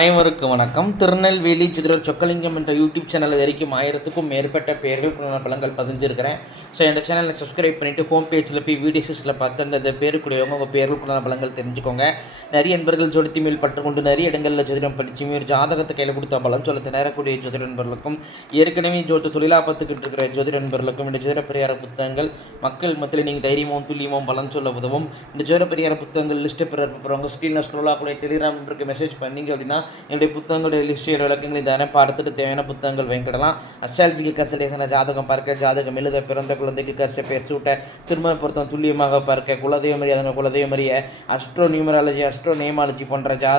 அனைவருக்கும் வணக்கம். திருநெல்வேலி சித்திரர் சொக்கலிங்கம் என்ற யூடியூப் சேனல் வரைக்கும் ஆயிரத்துக்கும் மேற்பட்ட பெயர்கள் பலங்கள் பதிஞ்சிருக்கிறேன். ஸோ இந்த சேனலை சப்ஸ்கிரைப் பண்ணிவிட்டு ஹோம் பேஜில் போய் வீடியோஸில் பார்த்து அந்த பேருக்குடையவங்க உங்கள் பேர்கள் பலங்கள் தெரிஞ்சுக்கோங்க. நிறைய நண்பர்கள் சொலுத்தி மேல் பற்றுக்கொண்டு நிறைய இடங்களில் ஜோதிடம் படித்து ஒரு ஜாதகத்தை கையில் கொடுத்த பலம் சொல்ல நேரக்கூடிய ஜோதிட நண்பர்களுக்கும் ஏற்கனவே ஜோதி தொழிலாபத்துக்கிட்டு இருக்கிற ஜோதிட நண்பர்களுக்கும் இந்த ஜோதிட பெரியார புத்தகங்கள் மக்கள் மத்தியில் நீங்கள் தைரியமும் துல்லியமும் பலம் சொல்ல உதவும். இந்த ஜோதிட பெரியார புத்தகங்கள் லிஸ்ட்டு பெற போகிறவங்க ஸ்க்ரீனில் ஸ்க்ரோலாக கூட டெலிகிராம் நம்பருக்கு மெசேஜ் பண்ணீங்க அப்படின்னா என்னுடைய புத்தகங்களுடைய லிஸ்ட் விளக்கங்களை தானே பார்த்துட்டு தேவையான புத்தகங்கள் வாங்கிக்கிடலாம். அஸ்ட்ராலஜிக்கல் கன்சல்டேஷனை ஜாதகம் பார்க்க ஜாதகம் எழுத பிறந்த குழந்தைக்கு கரிசை பேர் சூட்ட திருமண பொருத்தம் துல்லியமாக பார்க்க குலதெய்வம் அறிய குலதெய்வம் அறிய அஸ்ட்ரோ நியூமராலஜி அஸ்ட்ரோ நேமாலஜி போன்ற ஜா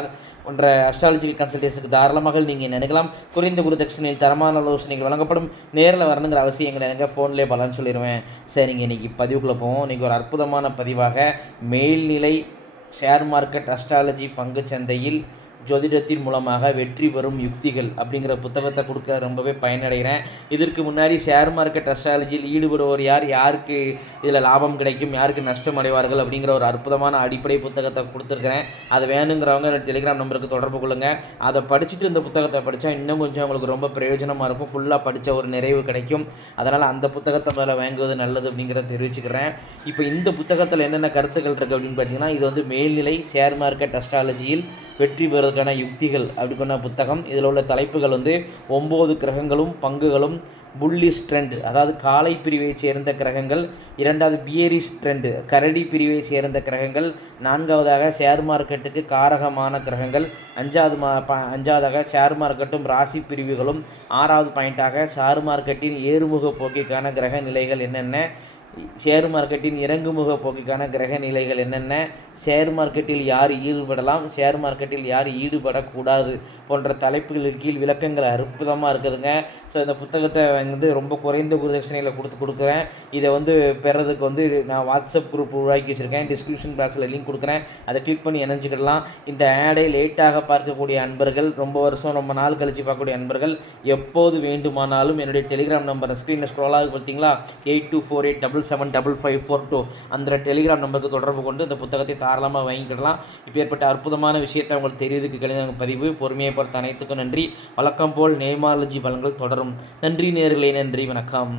போன்ற அஸ்ட்ராலஜிக்கல் கன்சல்டேஷனுக்கு தாராளமாக நீங்கள் நினைக்கலாம் குறைந்த குருதட்சணையில் தரமான ஆலோசனைகள் வழங்கப்படும். நேரில் வரணுங்கிற அவசியம் கிடையாதுங்க ஃபோன்லேயே பலன்னு சொல்லிடுவேன் சரிங்க இன்றைக்கி பதிவுக்குள்ளே போவோம். இன்றைக்கி ஒரு அற்புதமான பதிவாக மேல்நிலை ஷேர் மார்க்கெட் அஸ்ட்ராலஜி பங்கு சந்தையில் ஜோதிடத்தின் மூலமாக வெற்றி பெறும் யுக்திகள் அப்படிங்கிற புத்தகத்தை கொடுக்க ரொம்பவே பயனடைகிறேன். இதற்கு முன்னாடி ஷேர் மார்க்கெட் அஸ்ட்ராலஜியில் ஈடுபடுவோர் யார்? யாருக்கு இதில் லாபம் கிடைக்கும்? யாருக்கு நஷ்டம் அடைவார்கள்? அப்படிங்கிற ஒரு அற்புதமான அடிப்படை புத்தகத்தை கொடுத்துருக்கிறேன். அது வேணுங்கிறவங்க என்னோட டெலிகிராம் நம்பருக்கு தொடர்பு கொள்ளுங்கள் அதை படிச்சுட்டு இந்த புத்தகத்தை படித்தா இன்னும் கொஞ்சம் உங்களுக்கு ரொம்ப பிரயோஜனமாக இருக்கும். ஃபுல்லாக படித்த ஒரு நிறைவு கிடைக்கும். அதனால் அந்த புத்தகத்தை மேலே வாங்குவது நல்லது அப்படிங்கிறத தெரிவிச்சுக்கிறேன். இப்போ இந்த புத்தகத்தில் என்னென்ன கருத்துக்கள் இருக்குது அப்படின்னு பார்த்தீங்கன்னா இது வந்து மேல்நிலை ஷேர் மார்க்கெட் அஸ்ட்ராலஜியில் வெற்றி பெறுவதற்கான யுக்திகள் அப்படி பண்ண புத்தகம். இதில் உள்ள தலைப்புகள் வந்து ஒம்பது கிரகங்களும் பங்குகளும் புல்லிஸ் ட்ரெண்ட் அதாவது காலை பிரிவை சேர்ந்த கிரகங்கள் இரண்டாவது பியரிஸ் ட்ரெண்ட் கரடி பிரிவை சேர்ந்த கிரகங்கள் நான்காவதாக ஷேர் மார்க்கெட்டுக்கு காரகமான கிரகங்கள் அஞ்சாவது மா ப அஞ்சாவதாக ஷேர் மார்க்கெட்டும் ராசி பிரிவுகளும் ஆறாவது பாயிண்ட்டாக ஷேர் மார்க்கெட்டின் ஏறுமுக போக்கிற்கான கிரக நிலைகள் என்னென்ன? ஷேர் மார்க்கெட்டின் இறங்குமுக போக்கிக்கான கிரக நிலைகள் என்னென்ன? ஷேர் மார்க்கெட்டில் யார் ஈடுபடலாம்? ஷேர் மார்க்கெட்டில் யார் ஈடுபடக்கூடாது? போன்ற தலைப்புகளின் கீழ் விளக்கங்கள் அற்புதமாக இருக்குதுங்க. ஸோ இந்த புத்தகத்தை வந்து ரொம்ப குறைந்த குருதட்சணையில் கொடுத்து கொடுக்குறேன். இதை வந்து பெறதுக்கு வந்து நான் வாட்ஸ்அப் குரூப் உருவாக்கி வச்சுருக்கேன். டிஸ்கிரிப்ஷன் பாக்ஸில் லிங்க் கொடுக்குறேன். அதை கிளிக் பண்ணி இணைஞ்சிக்கிடலாம். இந்த ஆடை லேட்டாக பார்க்கக்கூடிய அன்பர்கள் ரொம்ப வருஷம் ரொம்ப நாள் கழித்து பார்க்கக்கூடிய அன்பர்கள் எப்போது வேண்டுமானாலும் என்னுடைய டெலிகிராம் நம்பர் ஸ்க்ரீனில் ஸ்க்ரோல் ஆகி பார்த்தீங்களா? Eight two four eight double double seven double five four two அந்த டெலிகிராம் நம்பருக்கு தொடர்பு கொண்டு இந்த புத்தகத்தை தாராளமாக வாங்கிக்கிடலாம். இப்போ ஏற்பட்ட அற்புதமான விஷயத்தை உங்களுக்கு தெரியுதுக்கு கழிந்த பதிவு. பொறுமையை பொறுத்த அனைத்துக்கும் நன்றி. வழக்கம் போல் நேமாலஜி பலன்கள் தொடரும். நன்றி நேர்களே நன்றி வணக்கம்.